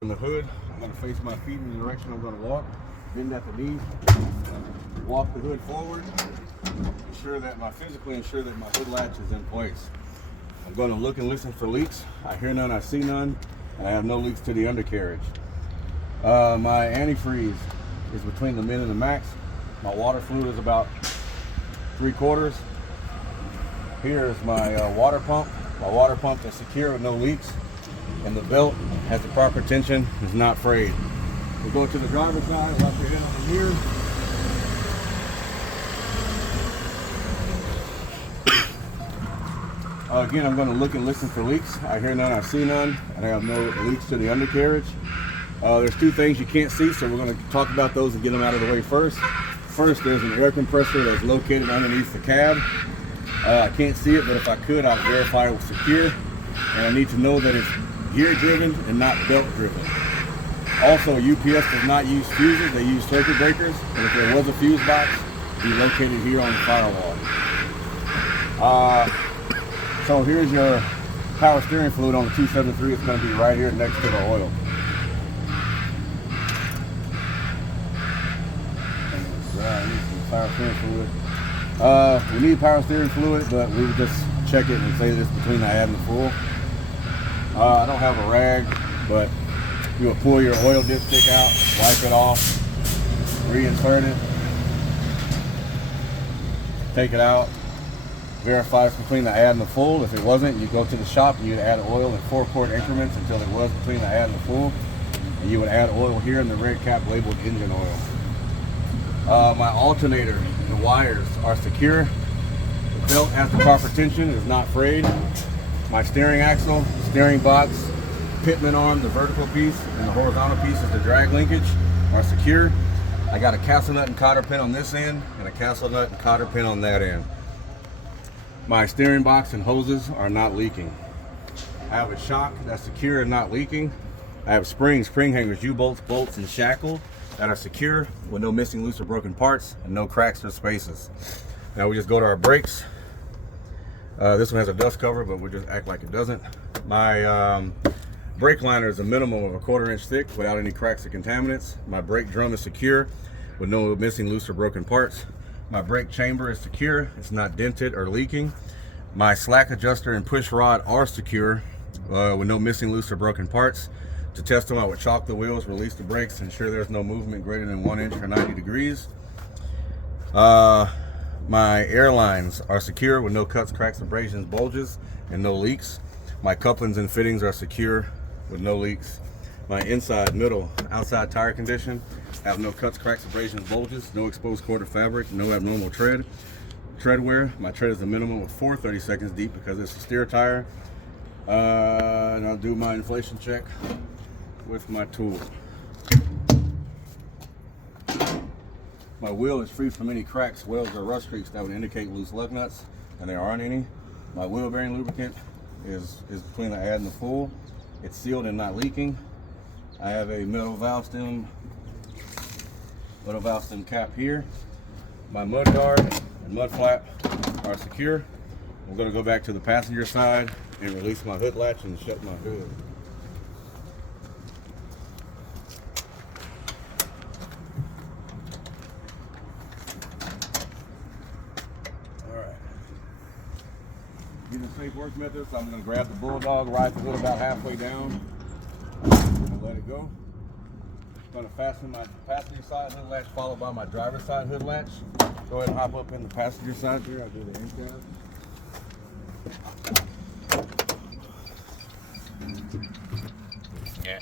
In the hood, I'm going to face my feet in the direction I'm going to walk, bend at the knees, walk the hood forward, physically ensure that my hood latch is in place. I'm going to look and listen for leaks. I hear none, I see none, and I have no leaks to the undercarriage. My antifreeze is between the min and the max. My water fluid is about 3/4. Here is my water pump. My water pump is secure with no leaks, and the belt has the proper tension, is not frayed. We go to the driver's side, wrap your head on the mirror. Again, I'm going to look and listen for leaks. I hear none, I see none, and I have no leaks to the undercarriage. There's two things you can't see, so we're going to talk about those and get them out of the way first. First, there's an air compressor that's located underneath the cab. I can't see it, but if I could, I'd verify it was secure. And I need to know that it's gear driven and not belt driven. Also, UPS does not use fuses, they use circuit breakers. And if there was a fuse box, it'd be located here on the firewall. So here's your power steering fluid on the 273. It's going to be right here next to the oil. Power steering fluid. We need power steering fluid, but we would just check it and say this between the add and the full. I don't have a rag, but you will pull your oil dipstick out, wipe it off, reinsert it, take it out, verify it's between the add and the full. If it wasn't, you go to the shop and you add oil in 4-quart increments until it was between the add and the full. And you would add oil here in the red cap labeled engine oil. My alternator, the wires are secure. The belt has the proper tension, is not frayed. My steering axle, steering box, pitman arm, the vertical piece, and the horizontal piece is the drag linkage, are secure. I got a castle nut and cotter pin on this end and a castle nut and cotter pin on that end. My steering box and hoses are not leaking. I have a shock that's secure and not leaking. I have springs, spring hangers, U-bolts, bolts, and shackle that are secure with no missing, loose, or broken parts and no cracks or spaces. Now we just go to our brakes. This one has a dust cover, but we just act like it doesn't. My brake liner is a minimum of 1/4 inch thick without any cracks or contaminants. My brake drum is secure with no missing, loose, or broken parts. My brake chamber is secure. It's not dented or leaking. My slack adjuster and push rod are secure with no missing, loose, or broken parts. To test them, I would chalk the wheels, release the brakes, ensure there's no movement greater than 1 inch or 90 degrees. My air lines are secure with no cuts, cracks, abrasions, bulges, and no leaks. My couplings and fittings are secure with no leaks. My inside, middle, outside tire condition have no cuts, cracks, abrasions, bulges, no exposed cord or fabric, no abnormal tread wear. My tread is a minimum of 4 30-seconds deep because it's a steer tire. And I'll do my inflation check with my tool. My wheel is free from any cracks, welds, or rust streaks that would indicate loose lug nuts, and there aren't any. My wheel bearing lubricant is between the add and the full. It's sealed and not leaking. I have a metal valve stem cap here. My mud guard and mud flap are secure. I'm going to go back to the passenger side and release my hood latch and shut my hood. Using safe work methods, I'm going to grab the bulldog, ride the hood about halfway down, and let it go. I'm going to fasten my passenger side hood latch followed by my driver's side hood latch. Go ahead and hop up in the passenger side here. I'll do the end cap. Yeah.